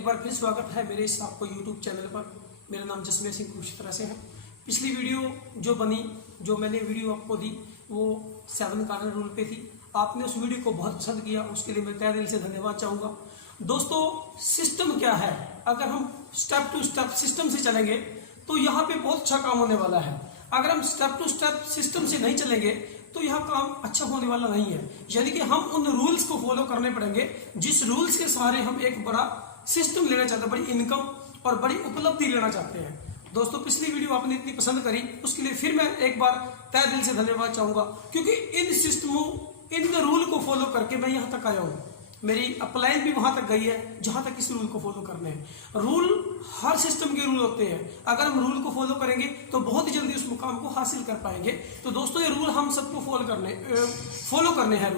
एक बार फिर स्वागत है मेरे इस आपको YouTube चैनल पर। मेरा नाम जसमेर सिंह कुछ तरह से है। पिछली वीडियो जो बनी, जो मैंने वीडियो आपको दी, वो 7 कार्डन रूल पे थी। आपने उस वीडियो को बहुत पसंद किया, उसके लिए मैं तहे दिल से धन्यवाद चाहूँगा। दोस्तों, सिस्टम क्या है? अगर हम स्टेप टू स्टेप सिस्टम से चलेंगे तो यहाँ पे बहुत अच्छा काम होने वाला है। अगर हम स्टेप टू स्टेप सिस्टम से नहीं चलेंगे तो यह काम अच्छा होने वाला नहीं है। यानी कि हम उन रूल्स को फॉलो करने पड़ेंगे जिस रूल्स के सहारे हम एक बड़ा सिस्टम लेना चाहते हैं, बड़ी इनकम और बड़ी उपलब्धि लेना चाहते हैं। दोस्तों, पिछली वीडियो आपने इतनी पसंद करी, उसके लिए फिर मैं एक बार तहे दिल से धन्यवाद चाहूंगा, क्योंकि इन सिस्टमों, इन रूल को फॉलो करके मैं यहां तक आया हूं। मेरी अपलाइन भी वहां तक गई है जहां तक इस रूल को फॉलो करने हैं। रूल, हर सिस्टम के रूल होते हैं। अगर हम रूल को फॉलो करेंगे तो बहुत ही जल्दी उस मुकाम को हासिल कर पाएंगे। तो दोस्तों, ये रूल हम सबको फॉलो करने हैं।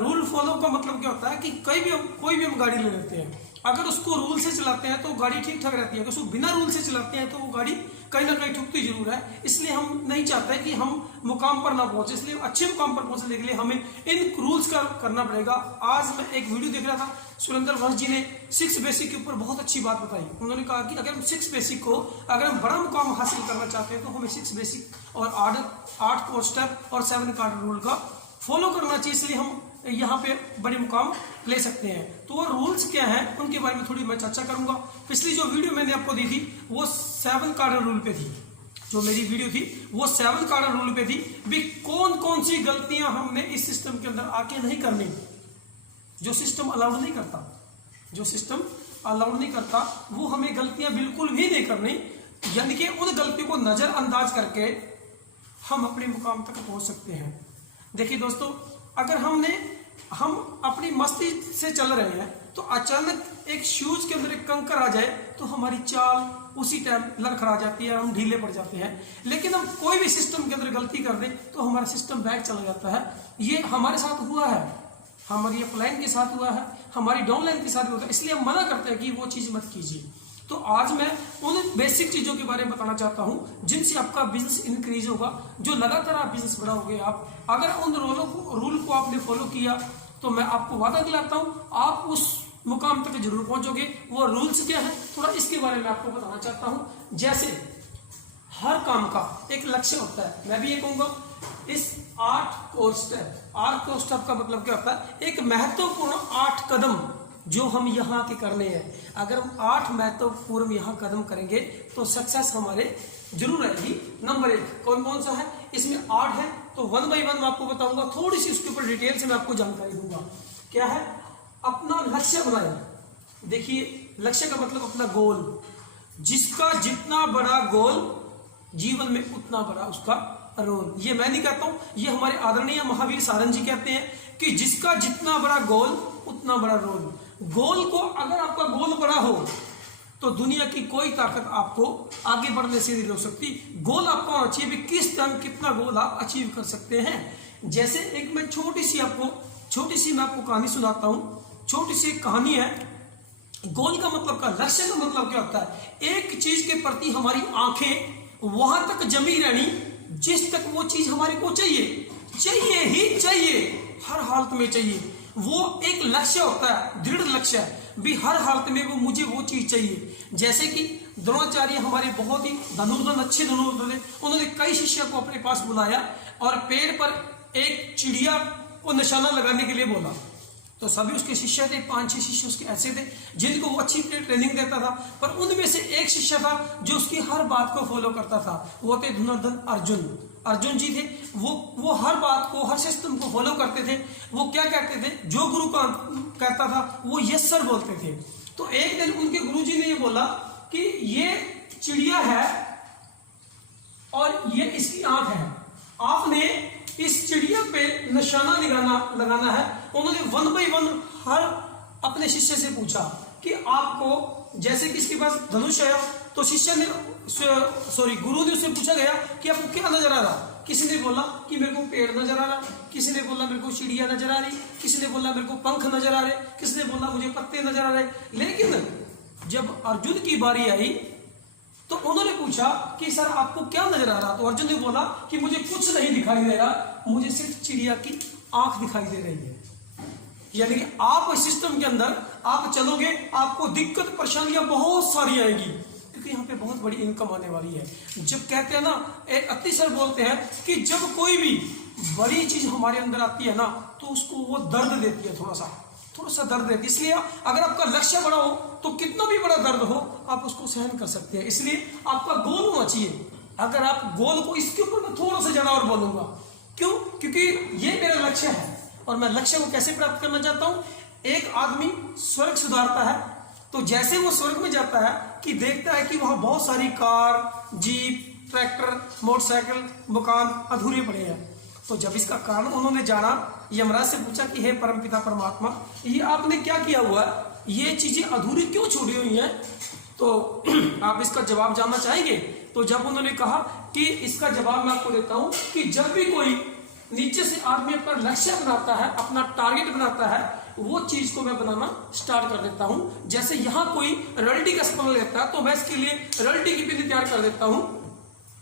रूल फॉलो का मतलब क्या होता है कि कोई भी हम गाड़ी ले लेते हैं, अगर उसको रूल से चलाते हैं तो गाड़ी ठीक ठाक रहती है। अगर उसको बिना रूल से चलाते हैं तो वो गाड़ी कहीं ना कहीं ठुकती जरूर है। इसलिए हम नहीं चाहते कि हम मुकाम पर ना पहुंचे, इसलिए अच्छे मुकाम पर पहुंचने के लिए हमें इन रूल्स का करना पड़ेगा। आज मैं एक वीडियो देख रहा था, सुरेंद्र वंश जी ने 6 बेसिक के ऊपर बहुत अच्छी बात बताई। उन्होंने कहा कि अगर हम 6 बेसिक को, अगर हम बड़ा मुकाम हासिल करना चाहते हैं तो हमें 6 बेसिक और 8 कोर स्टेप और 7 कार्डन रूल का फॉलो करना चाहिए। इसलिए हम यहाँ पे बड़े मुकाम ले सकते हैं। तो वो रूल्स क्या हैं उनके बारे में थोड़ी मैं चर्चा करूंगा। पिछली जो वीडियो मैंने आपको दी थी वो 7 कार्डन रूल पे थी। जो मेरी वीडियो थी वो 7 कार्डन रूल पे थी। भी कौन कौन सी गलतियां हमने इस सिस्टम के अंदर आके नहीं करनी, जो सिस्टम अलाउड नहीं करता, जो सिस्टम अलाउड नहीं करता वो हमें गलतियां बिल्कुल भी नहीं करनी। यानी कि उन गलतियों को नजरअंदाज करके हम अपने मुकाम तक पहुंच सकते हैं। देखिए दोस्तों, अगर हम अपनी मस्ती से चल रहे हैं तो अचानक एक शूज के अंदर एक कंकर आ जाए तो हमारी चाल उसी टाइम लड़खड़ा जाती है, हम ढीले पड़ जाते हैं। लेकिन हम कोई भी सिस्टम के अंदर गलती कर दें तो हमारा सिस्टम बैक चला जाता है। ये हमारे साथ हुआ है, हमारी अपलाइन के साथ हुआ है, हमारी डाउनलाइन के साथ हुआ है। इसलिए हम मना करते हैं कि वो चीज मत कीजिए। तो आज मैं उन बेसिक चीजों के बारे में बताना चाहता हूं जिनसे आपका बिजनेस इंक्रीज होगा, जो लगातार आप बिजनेस बढ़ाओगे। आप अगर उन रूल को आपने फॉलो किया तो मैं आपको वादा दिलाता हूं आप उस मुकाम तक जरूर पहुंचोगे। वो रूल्स क्या है, थोड़ा इसके बारे में आपको बताना चाहता हूं। जैसे हर काम का एक लक्ष्य होता है। मैं भी ये कहूंगा, इस 8 कोर स्टेप का मतलब क्या होता है? एक महत्वपूर्ण 8 कदम जो हम यहाँ के करने हैं। अगर हम 8 महत्वपूर्ण यहाँ कदम करेंगे तो सक्सेस हमारे जरूर आएगी। नंबर 1 कौन कौन सा है? इसमें 8 है, तो 1 बाय 1 मैं आपको बताऊंगा। थोड़ी सी उसके ऊपर डिटेल से मैं आपको जानकारी दूंगा। क्या है? अपना लक्ष्य बनाए। देखिए, लक्ष्य का मतलब अपना गोल। जिसका जितना बड़ा गोल, जीवन में उतना बड़ा उसका रोल। ये मैं नहीं कहता हूं, ये हमारे आदरणीय महावीर सारंग जी कहते हैं कि जिसका जितना बड़ा गोल उतना बड़ा रोल। गोल को, अगर आपका गोल बड़ा हो तो दुनिया की कोई ताकत आपको आगे बढ़ने से नहीं रोक सकती। गोल आपका होना चाहिए भी किस टाइम कितना गोल आप अचीव कर सकते हैं। जैसे एक मैं छोटी सी मैं आपको कहानी सुनाता हूं। छोटी सी कहानी है। गोल का मतलब का, लक्ष्य का मतलब क्या होता है? एक चीज के प्रति हमारी आंखें वहां तक जमी रहनी जिस तक वो चीज हमारे को चाहिए ही चाहिए, हर हालत में चाहिए। वो एक लक्ष्य होता है, दृढ़ लक्ष्य भी, हर हालत में मुझे वो चीज चाहिए। जैसे कि द्रोणाचार्य हमारे बहुत ही धनुर्धर, अच्छे धनुर्धर थे। उन्होंने कई शिष्य को अपने पास बुलाया और पेड़ पर एक चिड़िया को निशाना लगाने के लिए बोला। तो सभी उसके शिष्य थे, 5-6 शिष्य उसके ऐसे थे जिनको वो अच्छी ट्रेनिंग देता था। पर उनमें से एक शिष्य था जो उसकी हर बात को फॉलो करता था। वो थे धनुर्धर अर्जुन जी थे। वो हर बात को, हर सिस्टम को फॉलो करते थे। वो क्या कहते थे? जो गुरु का कहता था वो यस सर बोलते थे। तो एक दिन उनके गुरुजी ने ये बोला कि ये चिड़िया है और ये इसकी आंख है, आपने इस चिड़िया पे निशाना लगाना है। उन्होंने 1 बाय 1 हर अपने शिष्य से पूछा कि आपको, जैसे कि इसके पास धनुष है तो शिष्य ने, गुरु ने उससे पूछा गया कि आपको क्या नजर आ रहा? किसी ने बोला कि मेरे को पेड़ नजर आ रहा, किसी ने बोला मेरे को चिड़िया नजर आ रही, किसी ने बोला मेरे को पंख नजर आ रहे, किसी ने बोला मुझे पत्ते नजर आ रहे। लेकिन जब अर्जुन की बारी आई तो उन्होंने पूछा कि सर आपको क्या नजर आ रहा? तो अर्जुन ने बोला कि मुझे कुछ नहीं दिखाई दे रहा, मुझे सिर्फ चिड़िया की आंख दिखाई दे रही है। यानी कि आप इस सिस्टम के अंदर आप चलोगे, आपको दिक्कत परेशानियां बहुत सारी आएंगी, क्योंकि यहाँ पे बहुत बड़ी इनकम आने वाली है। जब कहते हैं ना, एक अति सर बोलते हैं कि जब कोई भी बड़ी चीज हमारे अंदर आती है ना, तो उसको वो दर्द देती है, थोड़ा सा दर्द देती है। इसलिए अगर आपका लक्ष्य बड़ा हो तो कितना भी बड़ा दर्द हो आप उसको सहन कर सकते हैं। इसलिए आपका गोल होना चाहिए। अगर आप गोल को, इसके ऊपर मैं थोड़ा सा ज्यादा और बोलूंगा, क्यों? क्योंकि ये मेरा लक्ष्य है और मैं लक्ष्य को कैसे प्राप्त करना चाहता हूं। एक आदमी स्वर्ग सुधारता है, तो जैसे वो स्वर्ग में जाता है कि देखता है कि वहां बहुत सारी कार, जीप, ट्रैक्टर, मोटरसाइकिल, मकान अधूरे पड़े हैं। तो जब इसका कारण उन्होंने जाना, यमराज से पूछा कि हे परमपिता परमात्मा, ये आपने क्या किया हुआ है, ये चीजें अधूरी क्यों छोड़ी हुई हैं? तो आप इसका जवाब जानना चाहेंगे? तो जब उन्होंने कहा कि इसका जवाब मैं आपको देता हूं कि जब भी कोई नीचे से आदमी अपना लक्ष्य बनाता है, अपना टारगेट बनाता है, वो चीज को मैं बनाना स्टार्ट कर देता हूं। जैसे यहां कोई रल्टी का सपना लेता है तो मैं इसके लिए रल्टी की पिन तैयार कर देता हूं।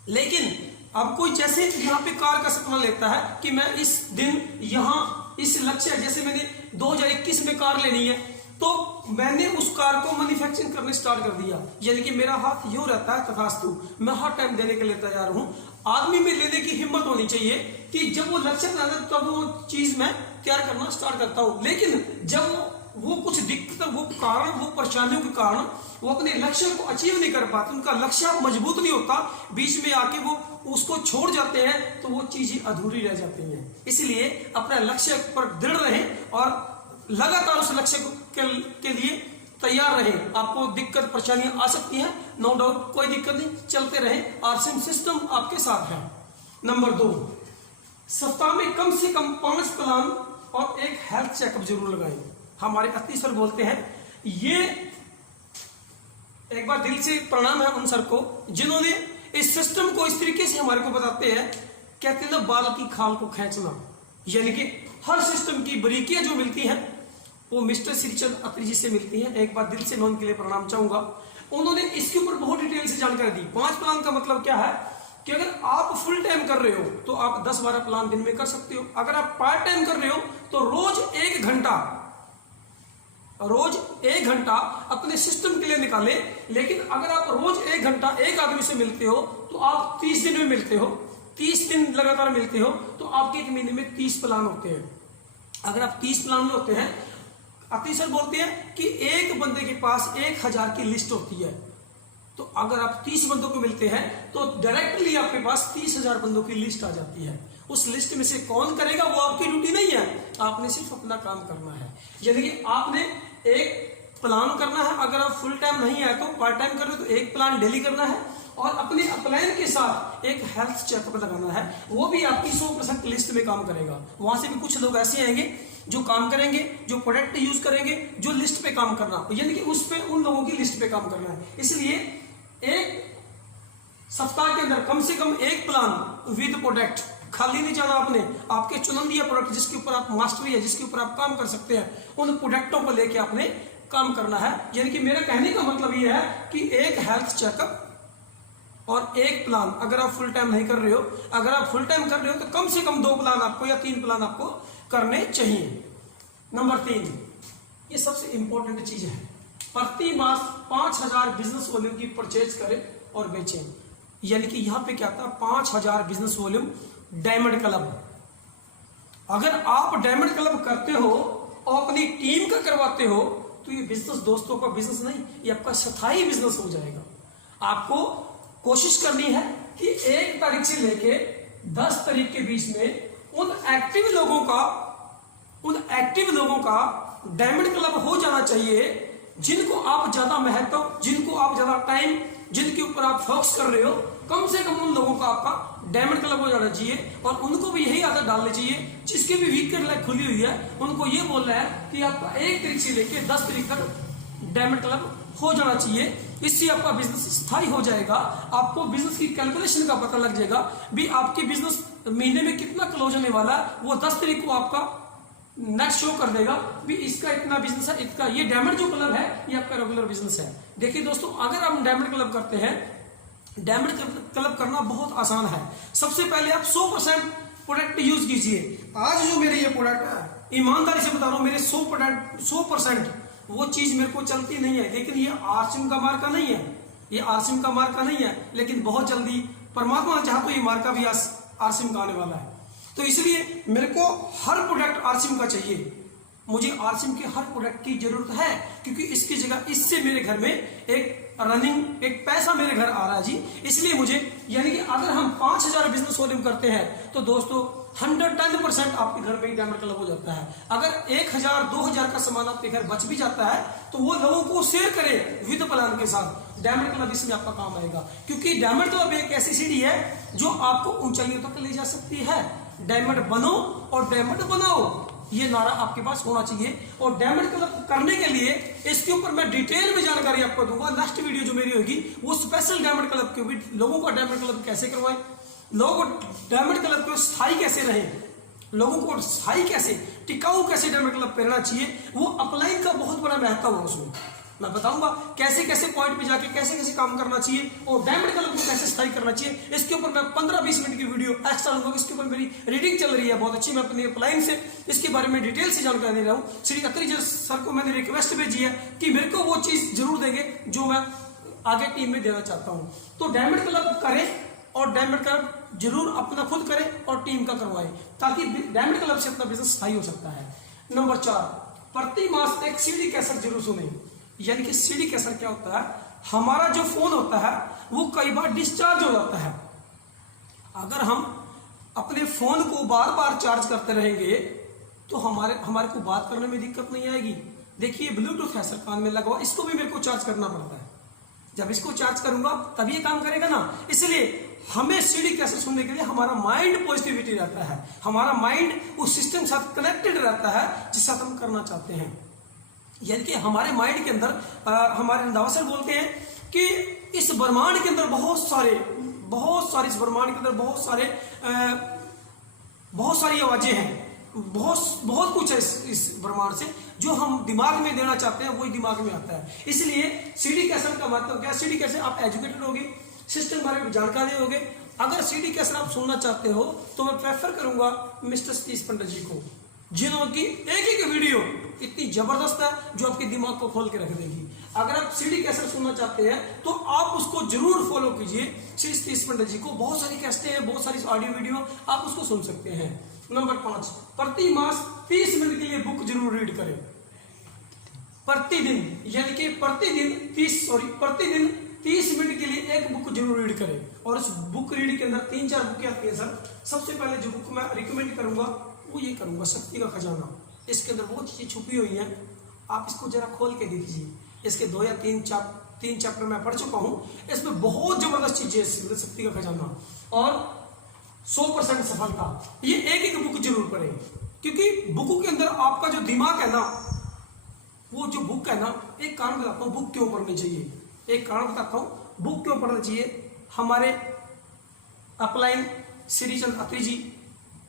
लेकिन अब कोई जैसे यहाँ पे कार का सपना लेता है कि मैं इस दिन यहाँ इस लक्ष्य, जैसे मैंने 2021 में कार लेनी है, तो मैंने उस कार को मैन्युफैक्चरिंग करने स्टार्ट कर दिया। यानी कि मेरा हाथ यूं रहता है, तथास्तु, मैं हर टाइम देने के लिए तैयार हूं। आदमी में लेने की हिम्मत होनी चाहिए कि जब वो लक्ष्य बनाता है तब वो चीज मैं तैयार करना स्टार्ट करता हूं। लेकिन जब वो कुछ दिक्कत, वो कारण, वो परेशानियों के कारण वो अपने लक्ष्य को अचीव नहीं कर पाते, उनका लक्ष्य मजबूत नहीं होता, बीच में आके वो उसको छोड़ जाते हैं, तो वो चीजें अधूरी रह जाती हैं। इसलिए अपने लक्ष्य पर दृढ़ रहें और लगातार उस लक्ष्य के लिए तैयार रहें। आपको दिक्कत परेशानियां आ सकती हैं, नो डाउट, कोई दिक्कत नहीं, चलते रहें, आरसीएम सिस्टम आपके साथ है। नंबर 2, सप्ताह में कम से कम 5 प्लान और एक हेल्थ चेकअप जरूर लगाएं। हमारे अति सर बोलते हैं, ये एक बार दिल से प्रणाम है उन सर को जिन्होंने इस सिस्टम को इस तरीके से हमारे को बताते हैं। कहते हैं ना, बाल की खाल को खींचना, यानी कि हर सिस्टम की बारीकियां जो मिलती हैं वो मिस्टर श्रीचंद अत्री जी से मिलती हैं। एक बार दिल से मैं उनके लिए प्रणाम चाहूंगा। उन्होंने इसके ऊपर बहुत डिटेल से जानकारी दी। 5 प्लान का मतलब क्या है कि अगर आप फुल टाइम कर रहे हो तो आप 10-12 प्लान दिन में कर सकते हो। अगर आप पार्ट टाइम कर रहे हो तो रोज 1 घंटा अपने सिस्टम के लिए निकालें। लेकिन अगर आप रोज 1 घंटा एक आदमी से मिलते हो तो आप 30 दिन में मिलते हो, 30 दिन लगातार मिलते हो, तो आपके एक महीने में 30 प्लान होते हैं। अगर आप 30 प्लान में होते हैं, अति सर बोलते हैं कि एक बंदे के पास 1000 की लिस्ट होती है। तो अगर आप 30 बंदों को मिलते हैं तो डायरेक्टली आपके पास 30,000 बंदों की लिस्ट आ जाती है। उस लिस्ट में से कौन करेगा वो आपकी ड्यूटी नहीं है, आपने सिर्फ अपना काम करना है। यानी कि आपने एक प्लान करना है। अगर आप फुल टाइम नहीं है तो पार्ट टाइम कर रहे हो तो एक प्लान डेली करना है और अपने प्लान के साथ एक हेल्थ चेकअप लगाना है। वो भी आपकी 100% लिस्ट में काम करेगा। वहां से भी कुछ लोग ऐसे आएंगे जो काम करेंगे, जो प्रोडक्ट यूज करेंगे, जो लिस्ट पे काम करना, यानी कि उस पे उन लोगों की लिस्ट पे काम करना है। इसलिए एक सप्ताह के अंदर कम से कम एक प्लान विद प्रोडक्ट, खाली नहीं जाना आपने। आपके चुनिंदा प्रोडक्ट जिसके ऊपर आप मास्टरी है, जिसके ऊपर आप काम कर सकते हैं, उन प्रोडक्टों को लेके आपने काम करना है। यानी कि मेरा कहने का मतलब यह है कि एक हेल्थ चेकअप और एक प्लान, अगर आप फुल टाइम नहीं कर रहे हो, अगर आप फुल टाइम कर रहे हो तो कम से कम 2 प्लान आपको या 3 प्लान आपको करने चाहिए। नंबर 3, ये सबसे इंपॉर्टेंट चीज है, प्रति मास 5000 बिजनेस वॉल्यूम की परचेज करें और बेचें। यानी कि यहां पे क्या था, 5000 बिजनेस वॉल्यूम डायमंड क्लब। अगर आप डायमंड क्लब करते हो और अपनी टीम का करवाते हो तो ये बिजनेस दोस्तों का बिजनेस नहीं, ये आपका स्थायी बिजनेस हो जाएगा। आपको कोशिश करनी है कि 1 तारीख से लेके 10 तारीख के बीच में उन एक्टिव लोगों का डायमंड क्लब हो जाना चाहिए जिनको आप ज्यादा महत्व, जिनको आप ज्यादा टाइम, जिनके ऊपर आप फोकस कर रहे हो। कम से कम उन लोगों का आपका डायमंड क्लब हो जाना चाहिए और उनको भी यही आदत डालनी चाहिए। जिसकी भी वीकेंड लाइफ खुली हुई है उनको ये बोलना है कि आपका 1 तारीख से लेकर 10 तारीख तक डायमंड क्लब हो जाना चाहिए। इससे आपका बिजनेस स्थायी हो जाएगा। आपको बिजनेस की कैलकुलेशन का पता लग जाएगा भी आपकी बिजनेस महीने में कितना क्लोज होने वाला है। वो 10 तारीख को आपका नेट शो कर देगा भी इसका इतना बिजनेस है, इसका ये डायमंड जो क्लब है ये आपका रेगुलर बिजनेस है। देखिए दोस्तों, अगर आप डायमंड क्लब करते हैं, डायमंड क्लब करना बहुत आसान है। सबसे पहले आप 100% प्रोडक्ट यूज कीजिए। आज जो मेरे ये प्रोडक्ट है ईमानदारी से बता रहा हूँ, मेरे 100% वो चीज मेरे को चलती नहीं है। लेकिन ये आरसीएम का मार्का नहीं है, ये आरसीएम का मार्का नहीं है, लेकिन बहुत जल्दी परमात्मा चाहा तो ये मार्का भी आरसीएम का आने वाला है। तो इसलिए मेरे को हर प्रोडक्ट आरसीएम का चाहिए, मुझे आरसीएम के हर प्रोडक्ट की जरूरत है, क्योंकि इसकी जगह इससे मेरे घर में एक रनिंग, एक पैसा मेरे घर आ रहा है जी। इसलिए मुझे, यानी कि अगर हम 5000 बिजनेस वॉल्यूम करते हैं तो दोस्तों 110% आपके घर में डायमंड क्लब हो जाता है। अगर 1000-2000 का सामान आपके घर बच भी जाता है तो वो लोगों को शेयर करें विद प्लान के साथ, डायमंड क्लब इसमें आपका काम आएगा। क्योंकि डायमंड क्लब एक ऐसी सीढ़ी है जो आपको ऊंचाइयों तक ले जा सकती है। डायमंड बनो और डायमंड बनाओ, ये नारा आपके पास होना चाहिए। और डायमंड क्लब करने के लिए इसके ऊपर मैं डिटेल में जानकारी आपको दूंगा। नेक्स्ट वीडियो जो मेरी होगी वो स्पेशल डायमंड क्लब के भी, लोगों को डायमंड क्लब कैसे करवाएं, लोगों को डायमंड क्लब को स्थायी कैसे रहे, लोगों को स्थायी कैसे, टिकाऊ कैसे डायमंड क्लब करना चाहिए, वो अपलाइन का बहुत बड़ा महत्व है उसमें। मैं बताऊंगा कैसे कैसे पॉइंट पे जाके कैसे कैसे काम करना चाहिए और डायमंड क्लब को कैसे स्थायी करना चाहिए। इसके ऊपर मैं 15-20 मिनट की वीडियो एक्स्ट्रा लूंगा। इसके ऊपर मेरी रीडिंग चल रही है बहुत अच्छी, मैं अपनी अपलाइन से इसके बारे में डिटेल से जानकारी दे रहा हूँ। श्री अत्री सर को मैंने रिक्वेस्ट भेजी है कि मेरे को वो चीज जरूर देंगे जो मैं आगे टीम में देना चाहता हूँ। तो डायमंड क्लब करें और डायमंड क्लब जरूर अपना खुद करें और टीम का करवाएं, ताकि डायमंड क्लब से अपना बिजनेस स्थायी हो सकता है। नंबर 4, प्रति मास एक सीडी कैसेट जरूर सुने। यानी कि सीडी कैसेट क्या होता है, हमारा जो फोन होता है वो कई बार डिस्चार्ज हो जाता है। अगर हम अपने फोन को बार बार चार्ज करते रहेंगे तो हमारे को बात करने में दिक्कत नहीं आएगी। देखिए ब्लूटूथ है सर कान में लगा हुआ, इसको भी मेरे को चार्ज करना पड़ता है। जब इसको चार्ज करूंगा तभी ये काम करेगा ना। इसलिए हमें सीडी कैसेट सुनने के लिए हमारा माइंड पॉजिटिविटी रहता है, हमारा माइंड उस सिस्टम के साथ कनेक्टेड रहता है जिससे हम करना चाहते हैं। यानी कि हमारे माइंड के अंदर हमारे रंधावा सर बोलते हैं कि इस ब्रह्मांड के अंदर बहुत सारे इस ब्रह्मांड के अंदर बहुत सारी आवाजें हैं, बहुत कुछ है इस ब्रह्मांड से जो हम दिमाग में देना चाहते हैं वही दिमाग में आता है। इसलिए सीडी कैसेट का मतलब क्या है, सीडी कैसेट आप एजुकेटेड होगे, सिस्टम के बारे में जानकारी होगे। अगर सीडी कैसेट आप सुनना चाहते हो तो मैं प्रेफर करूंगा मिस्टर सतीश पंडित जी को, जिन्होंने एक वीडियो इतनी जबरदस्त है जो आपके दिमाग को खोल के रख देगी। अगर आप सीडी कैसेट सुनना चाहते हैं तो आप उसको जरूर फॉलो कीजिए, श्री सतीश पंडित जी को। बहुत सारी कैसेटें हैं, बहुत सारी ऑडियो वीडियो, आप उसको सुन सकते हैं। नंबर 5, प्रति मास 30 मिनट के लिए बुक जरूर रीड करें। प्रतिदिन, यानी कि प्रतिदिन 30 मिनट के लिए एक बुक जरूर रीड करें। और उस बुक रीड के अंदर 3-4 बुकें आती है सर। सबसे पहले जो बुक मैं रिकमेंड करूंगा वो ये करूंगा, शक्ति का खजाना। इसके अंदर बहुत चीजें छुपी हुई हैं, आप इसको जरा खोल के देखिए। इसके 2 या 3 चैप्टर मैं पढ़ चुका हूं, इसमें बहुत जबरदस्त चीजें हैं। शक्ति का खजाना और 100% सफलता, ये एक बुक जरूर पढ़ें, क्योंकि बुक के अंदर आपका जो दिमाग है ना, वो जो बुक है ना, एक कारण बताता हूँ बुक क्यों पढ़नी चाहिए, एक कारण बताता हूँ बुक क्यों पढ़ना चाहिए। हमारे अपलाइन श्री चंद अत्री जी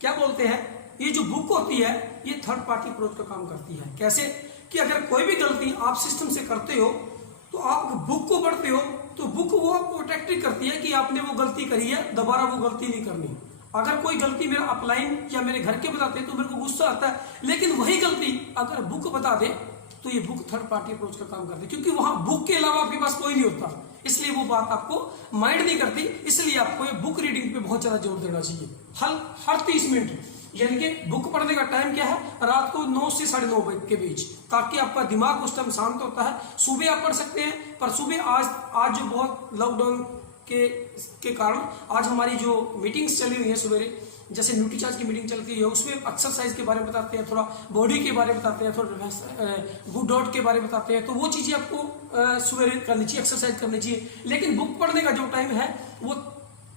क्या बोलते हैं, ये जो बुक होती है ये थर्ड पार्टी अप्रोच का काम करती है। कैसे कि अगर कोई भी गलती आप सिस्टम से करते हो तो आप बुक को पढ़ते हो तो बुक वो आपको प्रोटेक्ट करती है कि आपने वो गलती करी है, दोबारा वो गलती नहीं करनी। अगर कोई गलती मेरा अपलाइन या मेरे घर के बताते हैं तो मेरे को गुस्सा आता है, लेकिन वही गलती अगर बुक बता दे तो ये बुक थर्ड पार्टी अप्रोच का काम करती है, क्योंकि वहां बुक के अलावा आपके पास कोई नहीं होता, इसलिए वो बात आपको माइंड नहीं करती। इसलिए आपको ये बुक रीडिंग पे बहुत ज्यादा जोर देना चाहिए। हर 30 मिनट, यानी कि बुक पढ़ने का टाइम क्या है, रात को 9 से 9:30 बजे के बीच, ताकि आपका दिमाग उस टाइम शांत होता है। सुबह आप पढ़ सकते हैं, पर सुबह आज जो बहुत लॉकडाउन के कारण आज हमारी जो मीटिंग्स चली हुई है सवेरे, जैसे न्यूट्रीचार्ज की मीटिंग चलती है, उसमें एक्सरसाइज के बारे में बताते हैं, थोड़ा बॉडी के बारे में बताते हैं, थोड़ा गुड डॉट के बारे में बताते हैं, तो वो चीजें आपको सवेरे करनी चाहिए, एक्सरसाइज करनी चाहिए। लेकिन बुक पढ़ने का जो टाइम है वो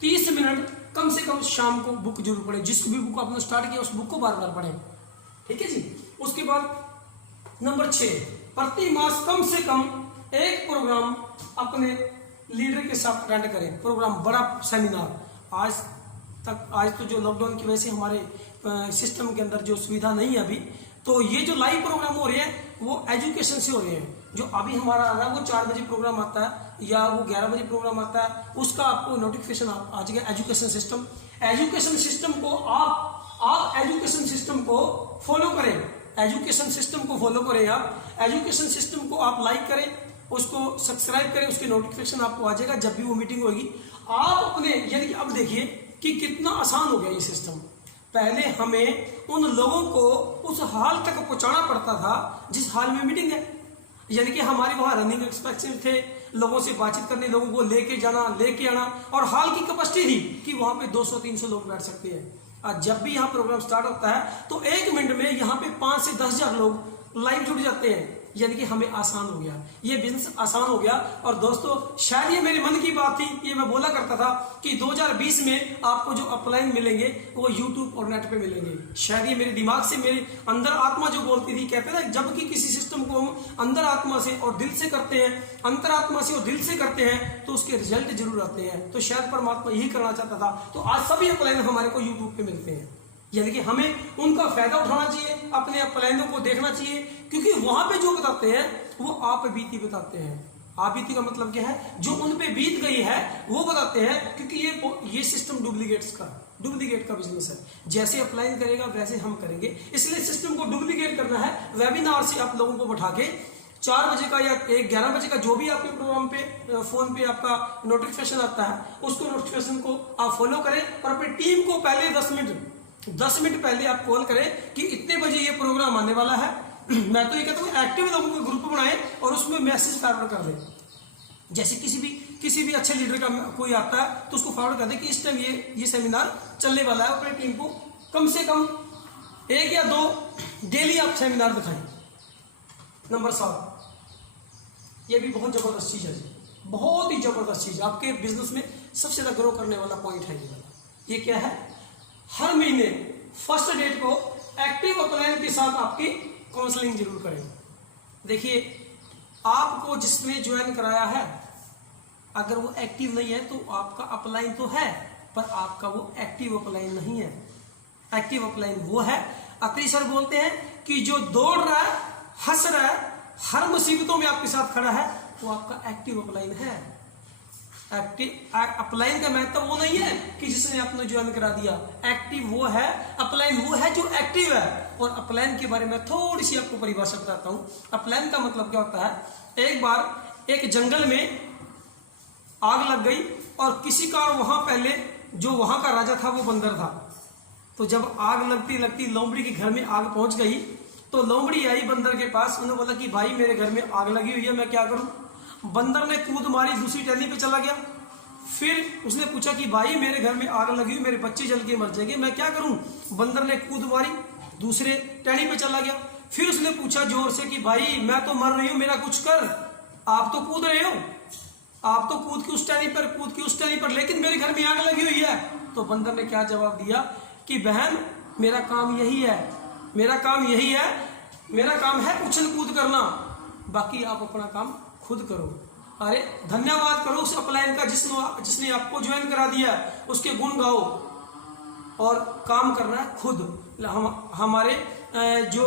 30 मिनट कम से कम शाम को बुक जरूर पढ़ें। जिस भी बुक आपने स्टार्ट किया उस बुक को बार बार पढ़ें, ठीक है जी। उसके बाद नंबर 6, प्रति मास कम से कम एक प्रोग्राम अपने लीडर के साथ अटेंड करें। प्रोग्राम, बड़ा सेमिनार। आज तो जो लॉकडाउन की वजह से हमारे सिस्टम के अंदर जो सुविधा नहीं है अभी, तो ये जो लाइव प्रोग्राम हो रहे हैं वो एजुकेशन से हो रहे हैं। जो अभी हमारा आ रहा है वो 4 बजे प्रोग्राम आता है या वो 11 बजे प्रोग्राम आता है, उसका आपको नोटिफिकेशन आ जाएगा। एजुकेशन सिस्टम को आप एजुकेशन सिस्टम को फॉलो करें। एजुकेशन सिस्टम को फॉलो करें, आप एजुकेशन सिस्टम को आप लाइक करें, उसको सब्सक्राइब करें, उसके नोटिफिकेशन आपको आ जाएगा जब भी वो मीटिंग होगी। आप अपने यानी कि अब देखिए कि कितना आसान हो गया ये सिस्टम। पहले हमें उन लोगों को उस हाल तक पहुंचाना पड़ता था जिस हाल में मीटिंग है, यानी कि हमारे वहां रनिंग एक्सपेक्टेशन थे, लोगों से बातचीत करने, लोगों को लेके जाना लेके आना, और हाल की कैपेसिटी थी कि वहां पे 200-300 लोग बैठ सकते हैं। आज जब भी यहाँ प्रोग्राम स्टार्ट होता है तो 1 मिनट में यहाँ पे 5 से 10 हजार लोग लाइव जुड़ जाते हैं, यानी कि हमें आसान हो गया, ये बिजनेस आसान हो गया। और दोस्तों शायद ये मेरे मन की बात थी, ये मैं बोला करता था कि 2020 में आपको जो अपलाइन मिलेंगे वो यूट्यूब और नेट पे मिलेंगे। शायद ये मेरे दिमाग से, मेरे अंदर आत्मा जो बोलती थी, कहते ना जबकि किसी सिस्टम को हम अंदर आत्मा से और दिल से करते हैं, अंतरात्मा से और दिल से करते हैं तो उसके रिजल्ट जरूर आते हैं। तो शायद परमात्मा यही करना चाहता था। तो आज सभी अपलाइन हमारे को यूट्यूब पे मिलते हैं, यानी कि हमें उनका फायदा उठाना चाहिए, अपने अपलाइनों को देखना चाहिए, क्योंकि वहां पे जो बताते हैं वो आप बीती बताते हैं। आप बीती का मतलब क्या है, जो उन पे बीत गई है वो बताते हैं, क्योंकि ये सिस्टम डुप्लीकेट का बिजनेस है। जैसे अपलाइन करेगा वैसे हम करेंगे, इसलिए सिस्टम को डुप्लीकेट करना है। वेबिनार से आप लोगों को बैठा के 4 बजे का या 11 बजे का जो भी आपके प्रोग्राम पे फोन पे आपका नोटिफिकेशन आता है, उसको नोटिफिकेशन को आप फॉलो करें और अपनी टीम को पहले 10 मिनट पहले आप कॉल करें कि इतने बजे ये प्रोग्राम आने वाला है। मैं तो ये कहता हूँ एक्टिव लोगों का ग्रुप बनाएं और उसमें मैसेज फॉरवर्ड कर दें। जैसे किसी भी अच्छे लीडर का कोई आता है तो उसको फॉरवर्ड कर दे कि इस टाइम ये सेमिनार चलने वाला है। अपनी टीम को कम से कम 1 या 2 डेली आप सेमिनार दिखाएं। नंबर 7, ये भी बहुत जबरदस्त चीज है, बहुत ही जबरदस्त चीज, आपके बिजनेस में सबसे ज्यादा ग्रो करने वाला पॉइंट है ये वाला। ये क्या है, हर महीने फर्स्ट डेट को एक्टिव अपलाइन के साथ आपकी काउंसलिंग जरूर करें। देखिए आपको जिसने ज्वाइन कराया है, अगर वो एक्टिव नहीं है तो आपका अपलाइन तो है पर आपका वो एक्टिव अपलाइन नहीं है। एक्टिव अपलाइन वो है, अकरी सर बोलते हैं कि जो दौड़ रहा है, हंस रहा है, हर मुसीबतों में आपके साथ खड़ा है, वो आपका एक्टिव अपलाइन है। एक्टिव अपलाइन का महत्व वो नहीं है कि जिसने आपने ज्वाइन करा दिया। एक्टिव वो है, अपलाइन वो है जो एक्टिव है। और अपलाइन के बारे में थोड़ी सी आपको परिभाषा बताता हूं। अपलाइन का मतलब क्या होता है, एक बार एक जंगल में आग लग गई और किसी का वहां पहले जो वहां का राजा था वो बंदर था। तो जब आग लगती लोमड़ी के घर में आग पहुंच गई तो लोमड़ी आई बंदर के पास, उन्होंने बोला कि भाई मेरे घर में आग लगी हुई है, मैं क्या करूं। बंदर ने कूद मारी, दूसरी टहनी पे चला गया। फिर उसने पूछा कि भाई मेरे घर में आग लगी हुई, मेरे बच्चे जल के मर जाएंगे, मैं क्या करूं। बंदर ने कूद मारी, दूसरे टहनी पे चला गया। फिर उसने पूछा जोर से कि भाई मैं तो मर रही हूं, मेरा कुछ कर। आप तो कूद रहे हो, आप तो कूद के उस टहनी पर, लेकिन मेरे घर में आग लगी हुई है। तो बंदर ने क्या जवाब दिया कि बहन मेरा काम यही है, मेरा काम है उछल कूद करना, बाकी आप अपना काम खुद करो। अरे धन्यवाद करो उस अपलाइन का जिसने आपको ज्वाइन करा दिया, उसके गुण गाओ और काम करना है खुद। हमारे जो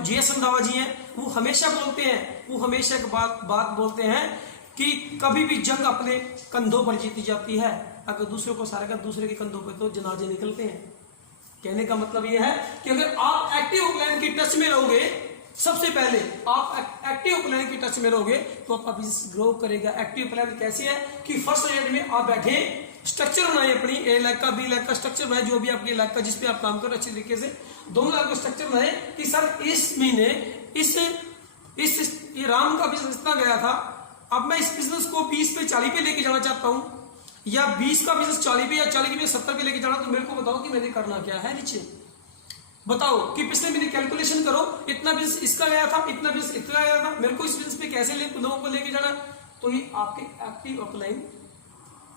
जेएस रंधावा जी हैं वो हमेशा बोलते हैं, वो हमेशा एक बात बोलते हैं कि कभी भी जंग अपने कंधों पर जीती जाती है, अगर दूसरों को सारेगा दूसरे के कंधों पर तो जनाजे निकलते हैं। कहने का मतलब यह है कि अगर आप एक्टिव अपलाइन की टच में रहोगे, सबसे पहले आप एक्टिव प्लान की टच में रहोगे तो आपका बिजनेस ग्रो करेगा। एक्टिव प्लान कैसे है कि फर्स्ट रेट में आप बैठे, स्ट्रक्चर बनाए, अपनी A लाख का B लाख का स्ट्रक्चर बनाए, जो भी आपके लाख का जिसपे आप काम करो अच्छे तरीके से 2 लाख का स्ट्रक्चर बनाए कि सर इस महीने ये राम का बिजनेस इतना गया था, अब मैं इस बिजनेस को 20 पे 40 पे लेके जाना चाहता हूं, या 20 का बिजनेस 40 पे या 40 पे 70 पे लेके जाना, तो मेरे को बताओ कि मैंने करना क्या है। नीचे बताओ कि पिछले महीने कैलकुलेशन करो, इतना बिजनेस इसका गया था, इतना बिजनेस इतना गया था, मेरे को इस बिजनेस पे कैसे लोगों को लेके जाना, तो ये आपके एक्टिव अपलाइन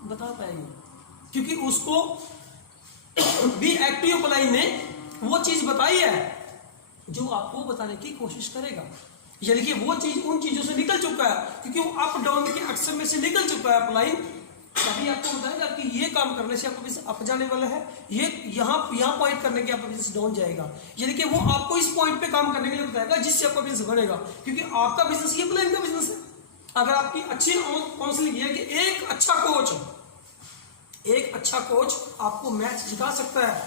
बता पाएंगे, क्योंकि उसको भी एक्टिव अपलाइन ने वो चीज बताई है जो आपको बताने की कोशिश करेगा। यानी कि वो चीज उन चीजों से निकल चुका है, क्योंकि वो अप डाउन के अक्सर में से निकल चुका है अपलाइन, तभी आपको बताएगा कि ये काम करने से आपका बिजनेस अप जाने वाला है, ये यहाँ पॉइंट करने के आपका बिजनेस डाउन जाएगा। यानी कि वो आपको इस पॉइंट पे काम करने के लिए बताएगा जिससे आपका बिजनेस बढ़ेगा, क्योंकि आपका बिजनेस ये अपलाइन का बिजनेस है। अगर आपकी अच्छी काउंसलिंग है कि एक अच्छा कोच आपको मैच जिता सकता है,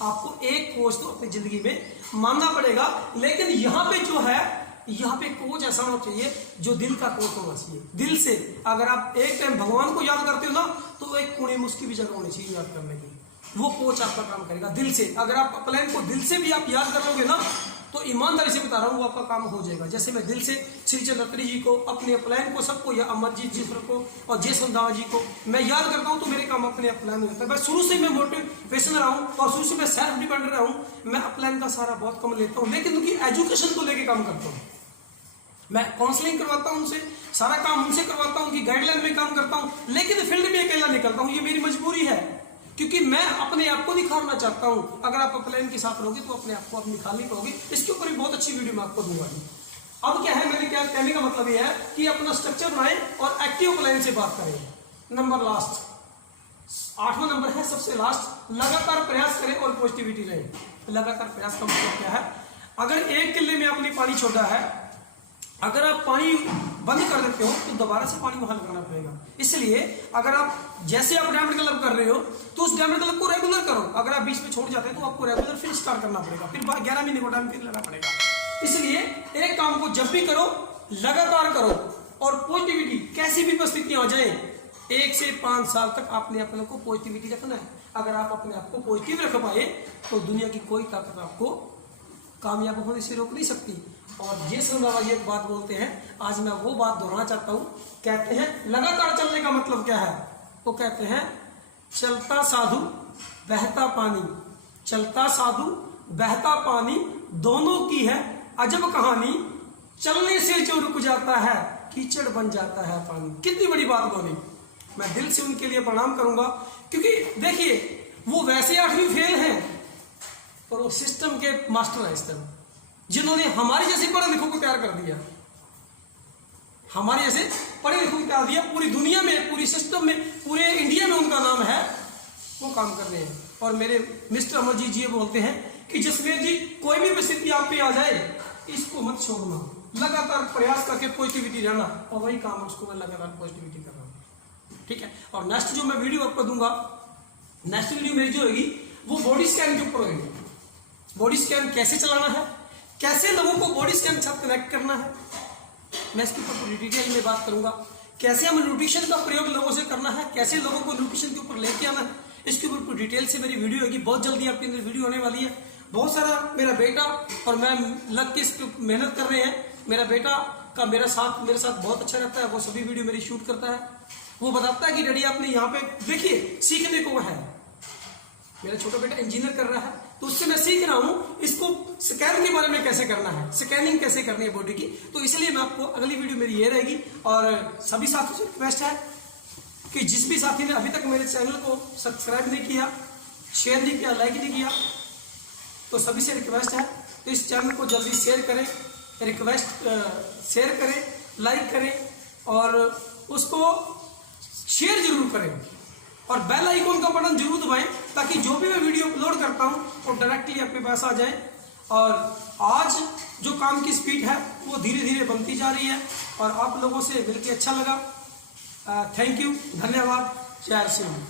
आपको एक कोच तो अपनी जिंदगी में मानना पड़ेगा। लेकिन यहाँ पे जो है, यहाँ पे कोच ऐसा होना चाहिए जो दिल का कोच होना चाहिए। दिल से अगर आप एक टाइम भगवान को याद करते हो ना, तो एक कुणे मुस्की भी जगह होनी चाहिए याद करने की, वो कोच आपका काम करेगा दिल से। अगर आप प्लान को दिल से भी आप याद कर लोगे ना, तो ईमानदारी से बता रहा हूँ वो आपका काम हो जाएगा। जैसे मैं दिल से श्री चंद्रत्री जी को, अपने प्लान को, सबको, या अमरजीत जी को और जय संधावा जी को मैं याद करता हूँ, तो मेरे काम अपने प्लान हो जाता है। मैं शुरू से मैं मोटिवेशन रहा हूँ और शुरू से मैं सेल्फ डिपेंडेंट रहा हूँ। मैं प्लान का सारा बहुत कम लेता हूँ, लेकिन उनकी एजुकेशन को लेकर काम करता हूँ। मैं काउंसलिंग करवाता हूँ उनसे, सारा काम उनसे करवाता हूँ, उनकी गाइडलाइन में काम करता हूँ, लेकिन फील्ड में अकेला निकलता हूँ। ये मेरी मजबूरी है, क्योंकि मैं अपने आप को निखारना चाहता हूँ। अगर आप प्लान के साथ रहोगे तो अपने आप को आप निखार नहीं पाओगे। इसके ऊपर भी बहुत अच्छी वीडियो मैं आपको दूंगा। अब क्या है, मैंने क्या कहने का मतलब ये है कि अपना स्ट्रक्चर बनाएं और एक्टिव प्लान से बात करें। नंबर लास्ट, 8वां नंबर है सबसे लास्ट, लगातार प्रयास करें और पॉजिटिविटी रहे। लगातार प्रयास का मतलब क्या है, अगर 1 किले में आपने पानी छोड़ा है, अगर आप पानी बंद कर देते हो तो दोबारा से पानी वहां लगाना पड़ेगा। इसलिए अगर आप जैसे आप डायमंड क्लब कर रहे हो तो उस डायमंड क्लब को रेगुलर करो। अगर आप बीच में छोड़ जाते हैं तो आपको रेगुलर फिर स्टार्ट करना पड़ेगा, फिर 11 महीने को टाइम फिर लेना पड़ेगा। इसलिए एक काम को जब भी करो लगातार करो, और पॉजिटिविटी कैसी भी परिस्थितियां आ जाए, 1 से 5 साल तक आपने अपने को पॉजिटिविटी रखना है। अगर आप अपने आप को पॉजिटिव रख पाए तो दुनिया की कोई ताकत आपको कामयाब होने से रोक नहीं सकती। और ये संधावा जी एक बात बोलते हैं, आज मैं वो बात दोहराना चाहता हूं। कहते हैं लगातार चलने का मतलब क्या है, वो कहते हैं चलता साधु बहता पानी, चलता साधु बहता पानी दोनों की है अजब कहानी, चलने से जो रुक जाता है कीचड़ बन जाता है पानी। कितनी बड़ी बात बोली। मैं दिल से उनके लिए प्रणाम करूंगा, क्योंकि देखिए वो वैसे 8वीं फेल हैं और वो सिस्टम के मास्टर है इस तरह, जिन्होंने हमारे जैसे पढ़े लिखों को तैयार कर दिया, हमारे जैसे पढ़े लिखों को तैयार दिया। पूरी दुनिया में, पूरी सिस्टम में, पूरे इंडिया में उनका नाम है, वो काम कर रहे हैं। और मेरे मिस्टर अमरजीत जी बोलते हैं कि जसमेर जी कोई भी परिस्थिति आप पे आ जाए इसको मत छोड़ना, लगातार प्रयास करके पॉजिटिविटी रहना, और वही काम उसको मैं लगातार पॉजिटिविटी कर रहा हूँ। ठीक है। और नेक्स्ट जो मैं वीडियो आपको दूंगा, नेक्स्ट वीडियो मेरी जो होगी वो बॉडी स्कैन के ऊपर होगी। बॉडी स्कैन कैसे चलाना है, कैसे लोगों को बॉडी स्कैन के साथ कनेक्ट करना है, मैं इसके ऊपर पूरी डिटेल में बात करूंगा। कैसे हम न्यूट्रिशन का प्रयोग लोगों से करना है, कैसे लोगों को न्यूट्रिशन के ऊपर लेके आना है, इसके ऊपर पूरी डिटेल से मेरी वीडियो होगी। बहुत जल्दी आपके अंदर वीडियो होने वाली है। बहुत सारा मेरा बेटा और मैं लग के इस मेहनत कर रहे हैं। मेरा बेटा का मेरे साथ बहुत अच्छा रहता है। वो सभी वीडियो मेरी शूट करता है। वो बताता है कि डैडी आपने यहाँ पे देखिए सीखने को है। मेरा छोटा बेटा इंजीनियर कर रहा है, तो उससे मैं सीख रहा हूँ इसको स्कैन के बारे में कैसे करना है, स्कैनिंग कैसे करनी है बॉडी की। तो इसलिए मैं आपको अगली वीडियो मेरी ये रहेगी। और सभी साथियों से रिक्वेस्ट है कि जिस भी साथी ने अभी तक मेरे चैनल को सब्सक्राइब नहीं किया, शेयर नहीं किया, लाइक नहीं किया, तो सभी से रिक्वेस्ट है तो इस चैनल को जल्दी शेयर करें, शेयर करें, लाइक करें और उसको शेयर जरूर करें, और बेल आइकन का बटन जरूर दबाएं, ताकि जो भी मैं वीडियो अपलोड करता हूं वो डायरेक्टली आपके पास आ जाए। और आज जो काम की स्पीड है वो धीरे धीरे बनती जा रही है, और आप लोगों से मिलकर अच्छा लगा। थैंक यू, धन्यवाद, जय श्री राम।